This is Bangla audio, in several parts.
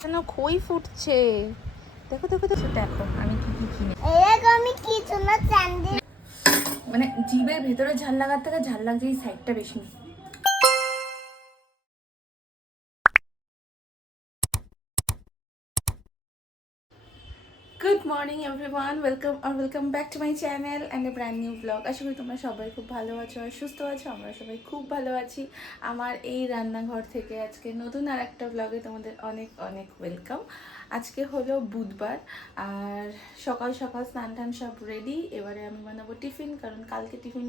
কেন খই ফুটছে। দেখো দেখো দেখো দেখো আমি কি কি কিনে। আমি কিছু না মানে জিভের ভেতরে ঝাল লাগার থেকে ঝাল লাগছে এই সাইডটা বেশি morning everyone welcome R welcome back to my channel and a brand new blog আশা করি তোমরা সবাই খুব ভালো আছো আর সুস্থ আছো, আমরা সবাই খুব ভালো আছি। আমার এই রান্নাঘর থেকে আজকে নতুন আর একটা ব্লগে তোমাদের অনেক অনেক ওয়েলকাম আজকে হলো বুধবার, আর সকাল সকাল স্নান টান সব রেডি এবারে আমি বানাবো টিফিন, কারণ কালকে টিফিন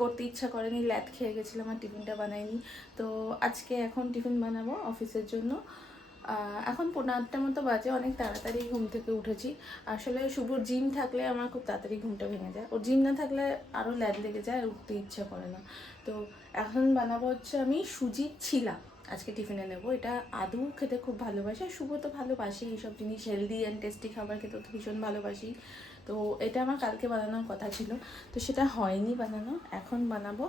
করতে ইচ্ছা করেনি, ল্যাদ খেয়ে গেছিলাম আর টিফিনটা বানাইনি। তো আজকে এখন টিফিন বানাবো অফিসের জন্য। এখন পনেরো আটটা মতো বাজে, অনেক তাড়াতাড়ি ঘুম থেকে উঠেছি। আসলে শুভর জিম থাকলে আমার খুব তাড়াতাড়ি ঘুমটা ভেঙে যায়। ওর জিম না থাকলে আরও ল্যাদ লেগে যায় আর উঠতে ইচ্ছা করে না। তো এখন বানাবো হচ্ছে আমি সুজি ছিলা। আজকে টিফিনে নেব। এটা আদু খেতে খুব ভালোবাসে। শুভ তো ভালোবাসি, এইসব জিনিস হেলদি অ্যান্ড টেস্টি খাবার খেতে তো ভীষণ ভালোবাসি। তো এটা আমার কালকে বানানোর কথা ছিল। তো সেটা হয়নি বানানো, এখন বানাবো।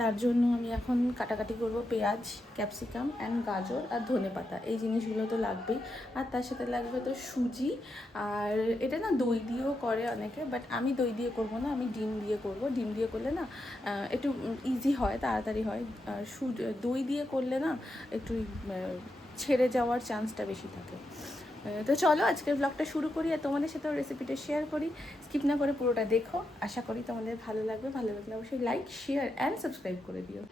তার জন্য আমি এখন কাটাকাটি করব পেঁয়াজ, ক্যাপসিকাম অ্যান্ড গাজর আর ধনে পাতা। এই জিনিসগুলো তো লাগবেই। আর তার সাথে লাগবে তো সুজি। আর এটা না দই দিয়েও করে অনেকে বাট আমি দই দিয়ে করব না, আমি ডিম দিয়ে করব। ডিম দিয়ে করলে না একটু ইজি হয়, তাড়াতাড়ি হয়। দই দিয়ে করলে না, একটু ছেড়ে যাওয়ার চান্সটা বেশি থাকে। তো চলো, আজকের ব্লগটা শুরু করি আর তোমাদের সাথেও রেসিপিটা শেয়ার করি। স্কিপ না করে পুরোটা দেখো। আশা করি তোমাদের ভালো লাগবে। ভালো লাগলে অবশ্যই লাইক শেয়ার অ্যান্ড সাবস্ক্রাইব করে দিও।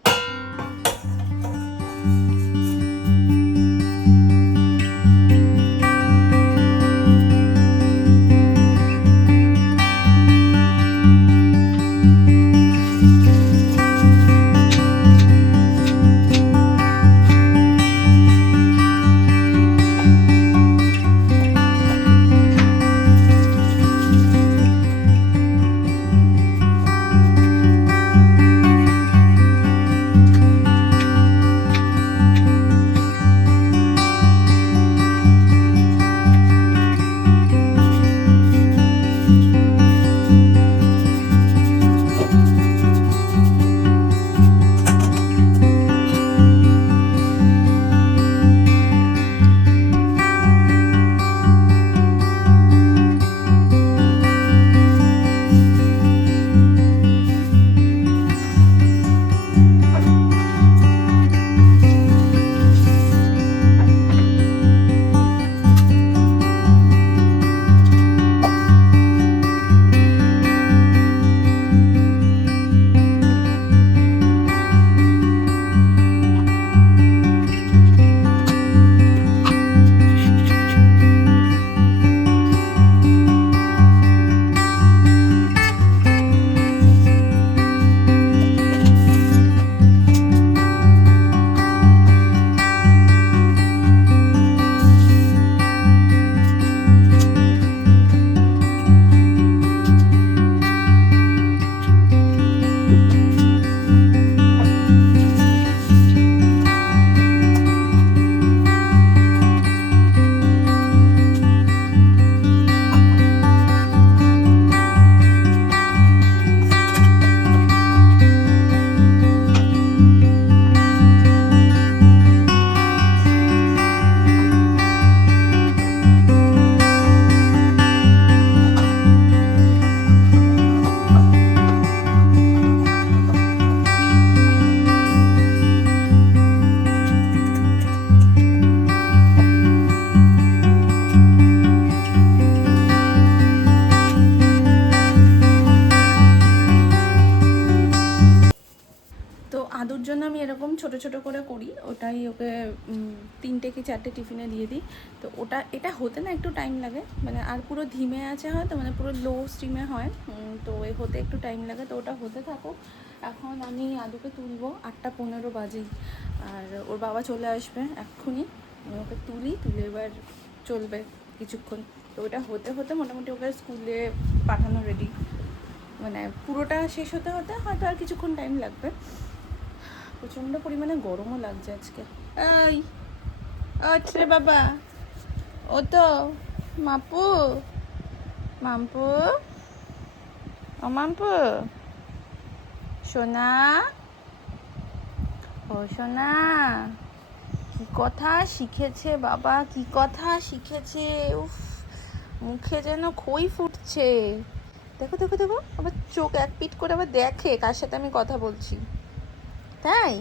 করে, ওটাই ওকে তিনটে কি চারটে টিফিনে দিয়ে দিই। তো ওটা, এটা হতে না একটু টাইম লাগে মানে আর পুরো ধিমে আছে হয়তো মানে পুরো লো স্টিমে হয় তো এই হতে একটু টাইম লাগে, তো ওটা হতে থাকুক। এখন আমি আদুকে তুলবো আটটা পনেরো বাজেই আর ওর বাবা চলে আসবে এক্ষুনি, আমি ওকে তুলি, তুলে এবার চলবে কিছুক্ষণ। তো ওটা হতে হতে মোটামুটি ওকে স্কুলে পাঠানো রেডি মানে পুরোটা শেষ হতে হতে হয়তো আর কিছুক্ষণ টাইম লাগবে। প্রচণ্ড পরিমাণে গরমও লাগছে আজকে। এই আচ্ছা বাবা। ও তো মাপু মাম্পু। ও মাম্পু। সোনা। ও সোনা। কি কথা শিখেছে বাবা, কি কথা শিখেছে? উফ, মুখে যেন খই ফুটছে। দেখো দেখো দেখো আবার চোখ এক পিট করে আবার দেখে কার সাথে আমি কথা বলছি। তাই?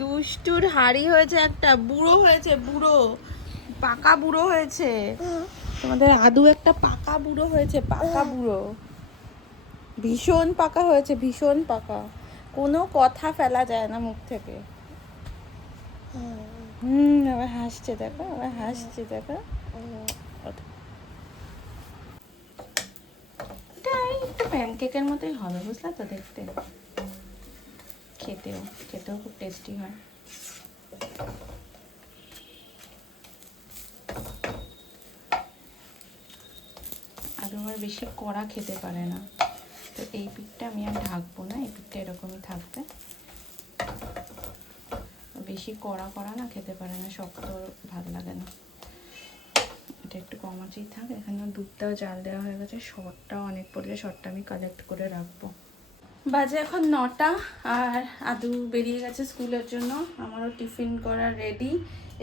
দুষ্টুর হাড়ি হয়েছে একটা বুড়ো হয়েছে বুড়ো। পাকা বুড়ো হয়েছে। তোমাদের আদু একটা পাকা বুড়ো হয়েছে পাকা বুড়ো। ভীষণ পাকা হয়েছে ভীষণ পাকা। কোনো কথা ফেলা যায় না মুখ থেকে। হুম আবার হাসছে দেখো আবার হাসছে দেখো। প্যানকেকের মতোই হবে বুঝলা তো দেখতে। খেতেও খেতেও খুব টেস্টি হয়। আর বেশি কড়া খেতে পারে না। তো এই পিঠটা আমি আর ঢাকবো না, এই পিঠটা এরকমই থাকবে। বেশি কড়া কড়া না খেতে পারে না, শক্ত ভালো লাগে না। এটা একটু কমাচেই থাক, এখানে দুধটাও জাল দেওয়া হয়ে গেছে শর্টটাও অনেক পড়লে শর্টটা আমি কালেক্ট করে রাখব। বাজে এখন নটা আর আদু বেরিয়ে গেছে স্কুলের জন্য। আমারও টিফিন করা রেডি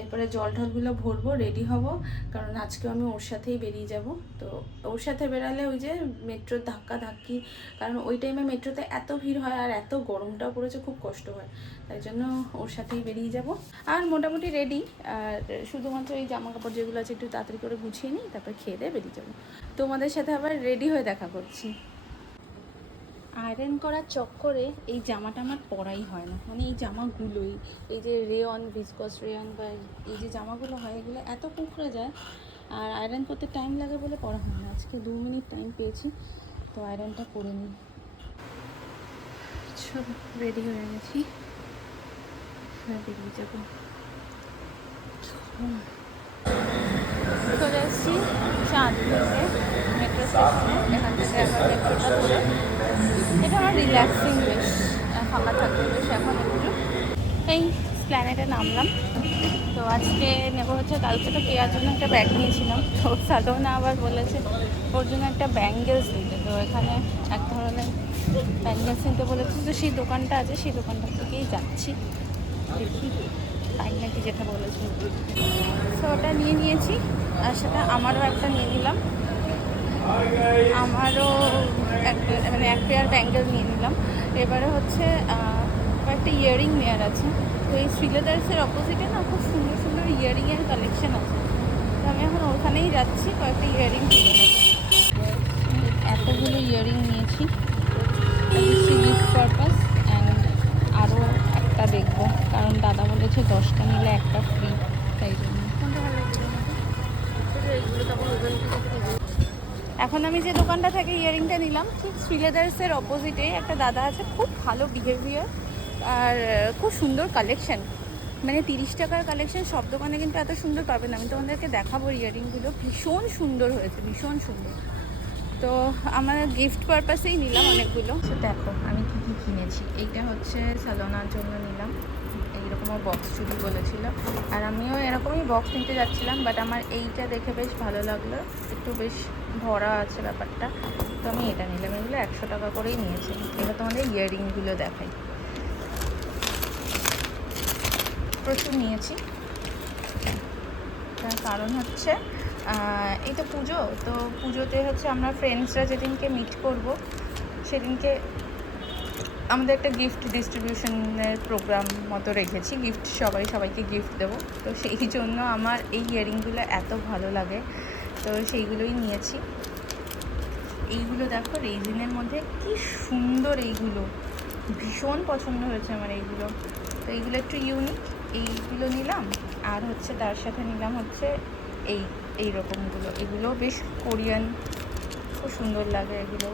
এরপরে জল ঢলগুলো ভরবো রেডি হব। কারণ আজকেও আমি ওর সাথেই বেরিয়ে যাব। তো ওর সাথে বেরালে ওই যে মেট্রোর ধাক্কা ধাক্কি কারণ ওই টাইমে মেট্রোতে এত ভিড় হয় আর এত গরমটাও পড়েছে, খুব কষ্ট হয়। তাই জন্য ওর সাথেই বেরিয়ে যাব। আর মোটামুটি রেডি আর শুধুমাত্র এই জামা কাপড় যেগুলো আছে একটু তাড়াতাড়ি করে গুছিয়ে নিই, তারপর খেয়ে দিয়ে বেরিয়ে যাব। তোমাদের সাথে আবার রেডি হয়ে দেখা করছি। আয়রন করার চক্করে এই জামাটা আমার পরাই হয় না। মানে এই জামাগুলোই, এই যে রেয়ন ভিসকস রেয়ন বা এই যে জামাগুলো হয়, এগুলো এত কুকড়ে যায়, আর আয়রন করতে টাইম লাগে বলে পরা হয় না। আজকে দু মিনিট টাইম পেয়েছি, তো আয়রনটা করে নিই। চলো রেডি হয়ে গেছি। বেরিয়ে যাব। চলে এসেছি চাঁদপুরে মেট্রো স্টেশনে এখান থেকে একবার মেট্রোটা ধরে এটা আমার রিল্যাক্সিং বেশ, ফাঁকা থাকবে বেশ এখন একটু। এই প্ল্যানেটে নামলাম। তো আজকে নেব হচ্ছে, কালকে তো কেয়ার জন্য একটা ব্যাগ নিয়েছিলাম। তো সাধনা আবার বলেছে, ওর জন্য একটা ব্যাঙ্গেলস নিতে। তো এখানে এক ধরনের ব্যাঙ্গেলস নিতে বলেছে। তো সেই দোকানটা আছে, সেই দোকানটার থেকেই যাচ্ছি। দেখি। তাই নাকি যেটা বলেছে? তো ওটা নিয়ে নিয়েছি, আর সেটা আমারও একটা নিয়ে নিলাম। আমারও মানে এক পেয়ার ব্যাঙ্গেল নিয়ে নিলাম। এবারে হচ্ছে কয়েকটা ইয়ারিং নেওয়ার আছে। তো এই শ্রীলেদার্সের অপোজিটে না খুব সুন্দর সুন্দর ইয়ারিংয়ের কালেকশন আছে। তো আমি এখন ওখানেই যাচ্ছি, কয়েকটা ইয়ারিং এতগুলো ইয়ারিং নিয়েছি। পারপাস অ্যান্ড আরও একটা দেখব, কারণ দাদা বলেছে দশটা নিলে একটা ফ্রি তাই জন্য। এখন আমি যে দোকানটা থেকে ইয়ারিংটা নিলাম, ঠিক শ্রীলেদার্সের অপোজিটে একটা দাদা আছে, খুব ভালো বিহেভিয়ার আর খুব সুন্দর কালেকশন মানে তিরিশ টাকার কালেকশন সব দোকানে কিন্তু এত সুন্দর পাবেন। আমি তোমাদেরকে দেখাবো ইয়ারিংগুলো ভীষণ সুন্দর হয়েছে, ভীষণ সুন্দর। তো আমার গিফট পারপাসেই নিলাম অনেকগুলো। তো দেখো, আমি কি কি কিনেছি। এইটা হচ্ছে সালোনার জন্য নিলাম। এইরকম বক্স চুরি বলেছিল আর আমিও এরকমই বক্স নিতে যাচ্ছিলাম বাট আমার এইটা দেখে বেশ ভালো লাগল। একটু বেশ ভরা আছে ব্যাপারটা। তো আমি এটা নিলাম, এগুলো একশো টাকা করেই নিয়েছি। এবার তোমাদের ইয়াররিংগুলো দেখাই। প্রচুর নিয়েছি। তার কারণ হচ্ছে এই তো পুজো, তো পুজোতে হচ্ছে আমরা ফ্রেন্ডসরা যেদিনকে মিট করব, সেদিনকে আমাদের একটা গিফট ডিস্ট্রিবিউশনের প্রোগ্রাম মতো রেখেছি। গিফট সবাই সবাইকে গিফট দেবো। তো সেই জন্য আমার এই ইয়ারিংগুলো এত ভালো লাগে। তো সেইগুলোই নিয়েছি। এইগুলো দেখো, রেজিনের মধ্যে কি সুন্দর এইগুলো। ভীষণ পছন্দ হয়েছে আমার এইগুলো। তো এইগুলো একটু ইউনিক এইগুলো নিলাম। আর হচ্ছে তার সাথে নিলাম হচ্ছে এই এই রকমগুলো। এগুলো বেশ কোরিয়ান খুব সুন্দর লাগে এগুলো।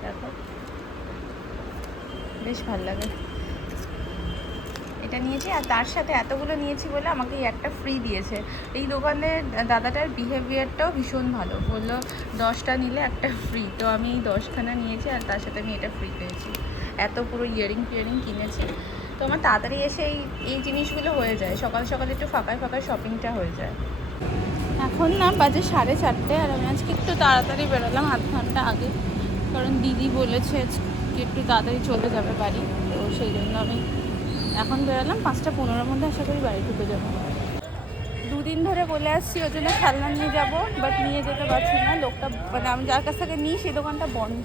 দেখো। বেশ ভালো লাগে। এটা নিয়েছি আর তার সাথে এতগুলো নিয়েছি বলে আমাকে একটা ফ্রি দিয়েছে। এই দোকানের দাদাটার বিহেভিয়ারটাও ভীষণ ভালো। বলল, দশটা নিলে একটা ফ্রি তো আমি এই দশখানা নিয়েছি আর তার সাথে আমি এটা ফ্রি পেয়েছি। এত পুরো ইয়ারিং ফিয়ারিং কিনেছি। তো আমার তাড়াতাড়ি এসে এই এই জিনিসগুলো হয়ে যায়। সকাল সকাল একটু ফাঁকায় ফাঁকায় শপিংটা হয়ে যায়। এখন না বাজে সাড়ে চারটে আর আমি আজকে একটু তাড়াতাড়ি বেরোলাম আধ ঘণ্টা আগে। কারণ দিদি বলেছে আজকে একটু তাড়াতাড়ি চলে যাবে বাড়ি, তো সেই জন্য আমি এখন বেরোলাম পাঁচটা পনেরোর মধ্যে আশা করি বাড়ি ঢুকে যাব। দুদিন ধরে বলে আসছি ওই জন্য খেলনা নিয়ে যাব বাট নিয়ে যেতে পারছি না। লোকটা মানে আমি যার কাছ থেকে নিই সেই দোকানটা বন্ধ।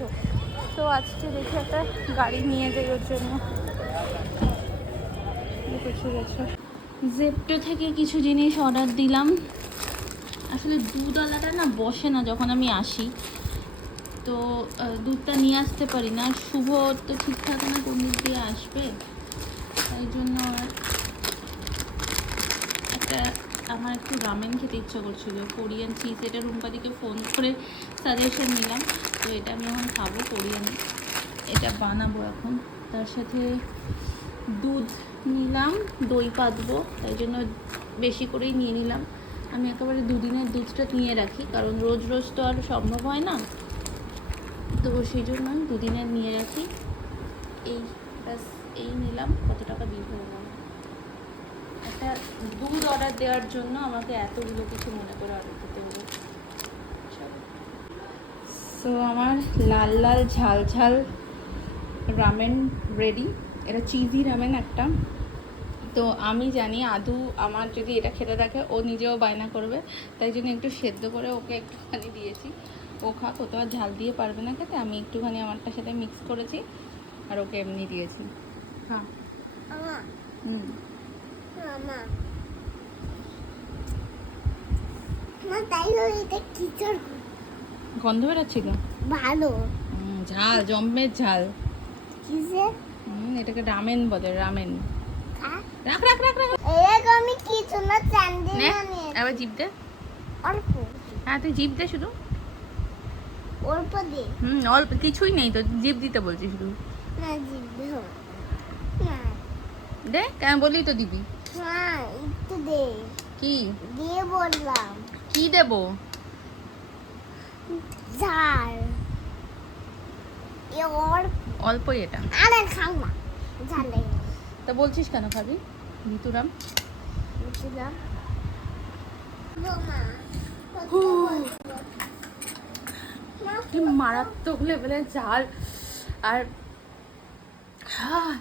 তো আজকে দেখি একটা গাড়ি নিয়ে যাই ওর জন্য। আছে জেপটো থেকে কিছু জিনিস অর্ডার দিলাম। আসলে দুধওয়ালাটা না বসে না, যখন আমি আসি। তো দুধটা নিয়ে আসতে পারি না। শুভ তো ঠিক থাকে না কোন দিক দিয়ে আসবে। তাই জন্য একটা, আমার একটু রামেন খেতে ইচ্ছা করছিল কোরিয়ান চিজ এটা রুম্পাদিকে ফোন করে সাজেশন নিলাম। তো এটা আমি এখন খাব কোরিয়ান এটা বানাবো এখন। তার সাথে দুধ নিলাম, দই পাতবো। তাই জন্য বেশি করেই নিয়ে নিলাম। আমি একেবারে দুদিনের দুধটা নিয়ে রাখি, কারণ রোজ রোজ তো আর সম্ভব হয় না। তো সেই জন্য আমি দুদিনের নিয়ে রাখি এই, ব্যাস, এই নিলাম। কত টাকা বিল? করলাম একটা দুধ অর্ডার দেওয়ার জন্য আমাকে এতগুলো কিছু মনে করে অর্ডার করতে হলো। তো আমার লাল লাল, ঝাল ঝাল রামেন রেডি এটা চিজি রামেন একটা। তো আমি জানি আদু আমার যদি এটা খেতে থাকে, ও নিজেও বায়না করবে। তাই জন্য একটু সেদ্ধ করে ওকে একটুখানি দিয়েছি। ও খা কত আর ঝাল দিয়ে পারবে না খেতে আমি একটুখানি আমারটার সাথে মিক্স করেছি আর ওকে এমনি দিয়েছি। হ্যাঁ হুম। গন্ধ বেরোচ্ছিল ভালো। ঝাল জম্মের ঝাল। হুম, এটাকে রামেন বলে রামেন। রাখ রাখ রাখ রাখ। আমি কিছু না চান্দি না আবার জিপ দে। অল্প। হ্যাঁ তুই জিপ দে শুধু। অল্প দে। হুম অল্প কিছুই নেই তো জিপ দিতে বলছি শুধু। না জিভে হবে না। দে কেন বললি তো দিবি। হ্যাঁ একটু দে। কি? দিয়ে বললাম। কি দেবো? ঝাল। অল্পই এটা। আরে খাও না ঝাল তা বলছিস কেন খাবি ভিতুরাম হু। কি মারাত্মক লেভেলের ঝাল। আর হ্যাঁ,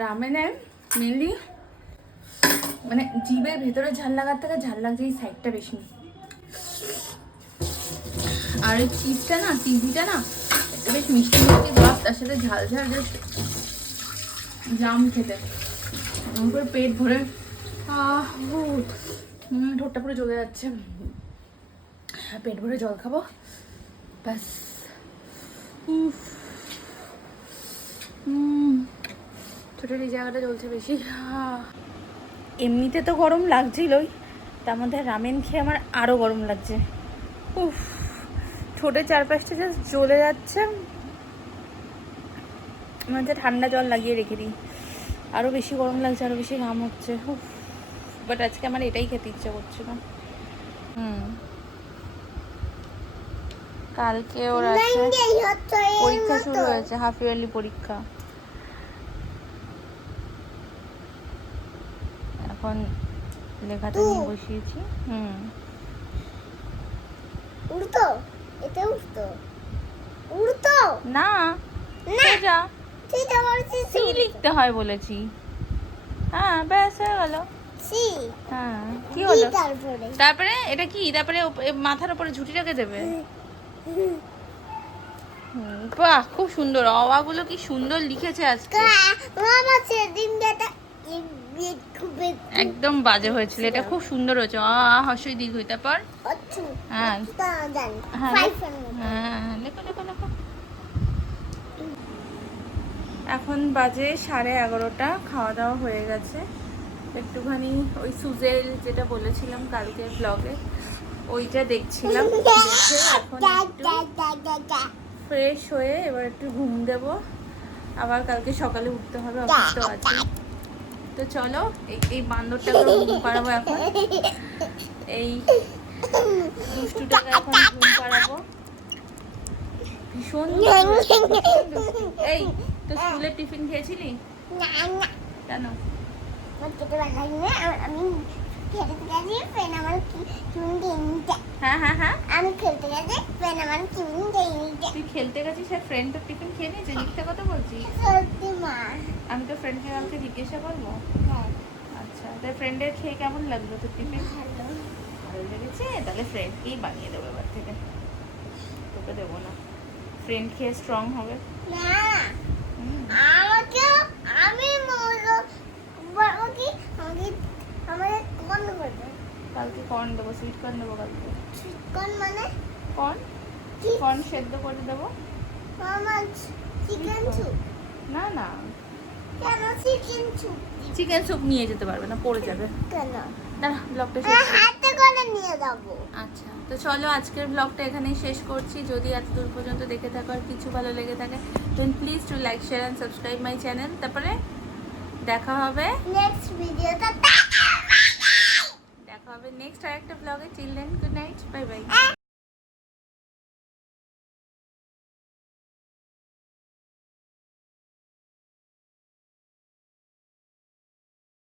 রামেনে মেনলি মানে জিভের ভেতরে ঝাল লাগার থেকে ঝাল লাগছে এই সাইডটা বেশি। আর এই চিজটা না চিজিটা না একটা বেশ মিষ্টি মিষ্টি ভাব তার সাথে ঝাল ঝাল জাস্ট জাম খেতে। পুরো পেট ভরে ঠোঁটটা পুরো জ্বলে যাচ্ছে। পেট ভরে জল খাব। ব্যাস উফ। হুম ছোটোর এই জায়গাটা চলছে বেশি। এমনিতে তো গরম লাগছিলই তার মধ্যে রামেন খেয়ে আমার আরও গরম লাগছে। উফ ঠোঁটের চারপাশটা জাস্ট জ্বলে যাচ্ছে। হচ্ছে ঠান্ডা জল লাগিয়ে রেখে দিই। আরও বেশি গরম লাগছে আরও বেশি ঘাম হচ্ছে। উফ বাট আজকে আমার এটাই খেতে ইচ্ছে করছিল হুম। কালকে ওর আছে পরীক্ষা শুরু হয়েছে হাফ ইয়ারলি পরীক্ষা। এখন লেখাটা নিয়ে বসিয়েছি হুম। উড়তো? এটা উড়তো? উড়তো? না। না। বলছিস সি লিখতে হয় বলেছি। হ্যাঁ ব্যাস হয়ে গেল। সি? হ্যাঁ কি হলো? তারপরে? এটা কি? তারপরে মাথার উপরে ঝুঁটি রেখে দেবে বাহ খুব সুন্দর। অওয়াগুলো কি সুন্দর লিখেছে আজকে। একদম বাজে হয়েছিল। এটা খুব সুন্দর হয়েছে। আ হসই হই তারপর হ্যাঁ। জানি। হ্যাঁ। হ্যাঁ লেখো লেখো লেখো। এখন বাজে সাড়ে এগারোটা। খাওয়া দাওয়া হয়ে গেছে। একটুখানি ওই সুজেল যেটা বলেছিলাম কালকে ব্লগে ওইটা দেখছিলাম। দেখে এখন একটু ফ্রেশ হয়ে এবার একটু ঘুম দেব। আবার কালকে সকালে উঠতে হবে অফিস তো আছে। তো চলো এই বান্দরটাকে ঘুম পাড়াবো এখন। এই দুষ্টুটাকে এখন ঘুম পাড়াবো। ভীষণ দুষ্টু, ভীষণ দুষ্টু। এই তো স্কুলে টিফিন খেয়েছিলি? কেন? আমি খেলতে গেছি ফ্রেন্ড আমার হ্যাঁ হ্যাঁ হ্যাঁ। আমি খেলতে গেছি ফ্রেন্ড আমার তুই খেলতে গেছিস আর ফ্রেন্ড তো টিফিন খেয়ে নিয়েছে? মিথ্যা কথা বলছিস? সত্যি মা। আমি তো ফ্রেন্ডকে কালকে জিজ্ঞাসা করব? হ্যাঁ। আচ্ছা তাই ফ্রেন্ডের খেয়ে কেমন লাগল তো টিফিন ভালো। ভালো লেগেছে? তাহলে ফ্রেন্ডকেই বানিয়ে দেবো এবার থেকে? তোকে দেবো না। ফ্রেন্ড খেয়ে স্ট্রং হবে। না। আমাকে আমি আমাকে আমাকে কালকে কর্ন দেবো সুইট কর্ন দেবো কালকে। কোন মানে? কর্ন কর্ন সেদ্ধ করে দেবো। চিকেন স্যুপ না না। কেন চিকেন স্যুপ চিকেন স্যুপ নিয়ে যেতে পারবে না পড়ে যাবে। কেন? দাঁড়া ব্লগটা। হাতে করে নিয়ে যাব। আচ্ছা তো চলো আজকের ব্লগটা এখানেই শেষ করছি। যদি এত দূর পর্যন্ত দেখে থাকো আর কিছু ভালো লেগে থাকে then please to like share and subscribe my channel তারপরে দেখা হবে। Next our next reactive vlog. Till then, good night. Bye bye.